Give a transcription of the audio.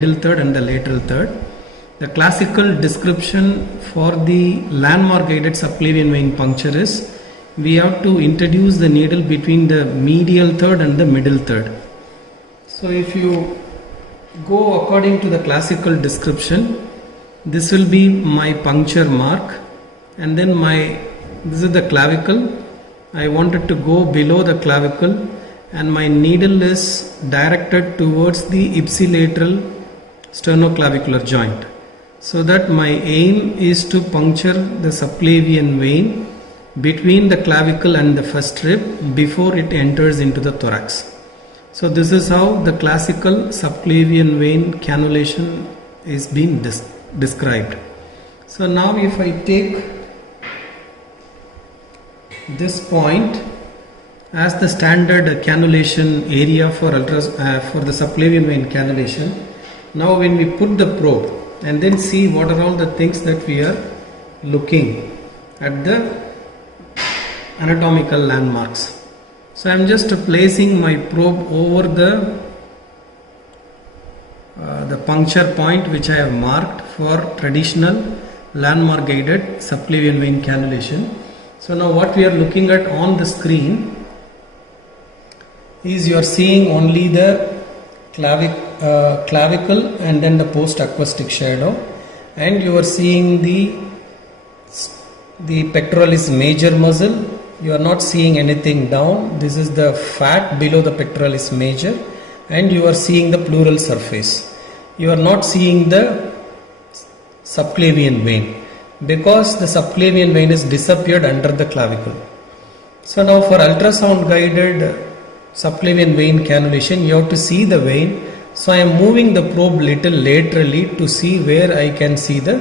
middle third and the lateral third. The classical description for the landmark guided subclavian vein puncture is we have to introduce the needle between the medial third and the middle third. So if you go according to the classical description, this will be my puncture mark, and then this is the clavicle. I wanted to go below the clavicle, and my needle is directed towards the ipsilateral sternoclavicular joint, so that my aim is to puncture the subclavian vein between the clavicle and the first rib before it enters into the thorax. So this is how the classical subclavian vein cannulation is being described. So now if I take this point as the standard cannulation area for the subclavian vein cannulation, now when we put the probe and then see what are all the things that we are looking at the anatomical landmarks. So I am just placing my probe over the puncture point which I have marked for traditional landmark guided subclavian vein cannulation. So now what we are looking at on the screen is you are seeing only the clavicle and then the post acoustic shadow, and you are seeing the pectoralis major muscle. You are not seeing anything down. This is the fat below the pectoralis major, and you are seeing the pleural surface. You are not seeing the subclavian vein because the subclavian vein is disappeared under the clavicle. So now for ultrasound guided subclavian vein cannulation, you have to see the vein. So I am moving the probe little laterally to see where I can see the